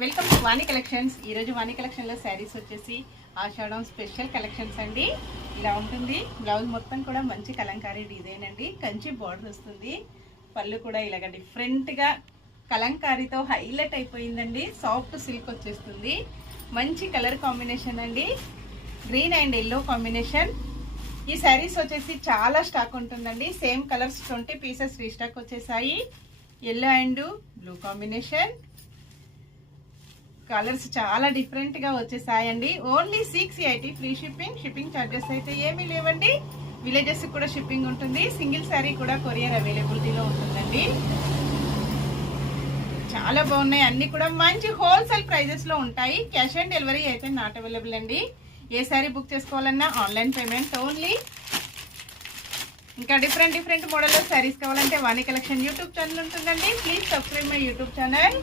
Welcome to Vani collections. ఈరోజు వాణి కలెక్షన్లో శారీస్ వచ్చేసి ఆషాఢం స్పెషల్ కలెక్షన్స్ అండి. ఇలా ఉంటుంది. బ్లౌజ్ మొత్తం కూడా మంచి కలంకారీ డిజైన్ అండి. కంచి బార్డర్ వస్తుంది. పళ్ళు కూడా ఇలాగ డిఫరెంట్గా కలంకారీతో హైలైట్ అయిపోయిందండి. సాఫ్ట్ సిల్క్ వచ్చేస్తుంది. మంచి కలర్ కాంబినేషన్ అండి. Green and yellow combination. ఈ శారీస్ వచ్చేసి చాలా స్టాక్ ఉంటుందండి. సేమ్ కలర్స్ 20 పీసెస్ రీస్టాక్ వచ్చేసాయి. Yellow and blue combination. Colours చాలా డిఫరెంట్ గా వచ్చేసాయండి. Only 680 free shipping. Shipping charges అయితే ఏమీ లేవండి. విలేజెస్ కూడా షిప్పింగ్ ఉంటుంది. సింగిల్ శారీ కూడా కొరియర్ అవైలబిలిటీలో ఉంటుందండి. చాలా బాగున్నాయి. అన్ని కూడా మంచి హోల్సేల్ ప్రైజెస్ లో ఉంటాయి. క్యాష్ ఆన్ డెలివరీ అయితే నాట్ అవైలబుల్ అండి. ఏ శారీ బుక్ చేసుకోవాలన్నా ఆన్లైన్ పేమెంట్ ఓన్లీ. ఇంకా డిఫరెంట్ మోడల్లో శారీస్ కావాలంటే వాణి కలెక్షన్ యూట్యూబ్ ఛానల్ ఉంటుందండి. Please subscribe my YouTube channel.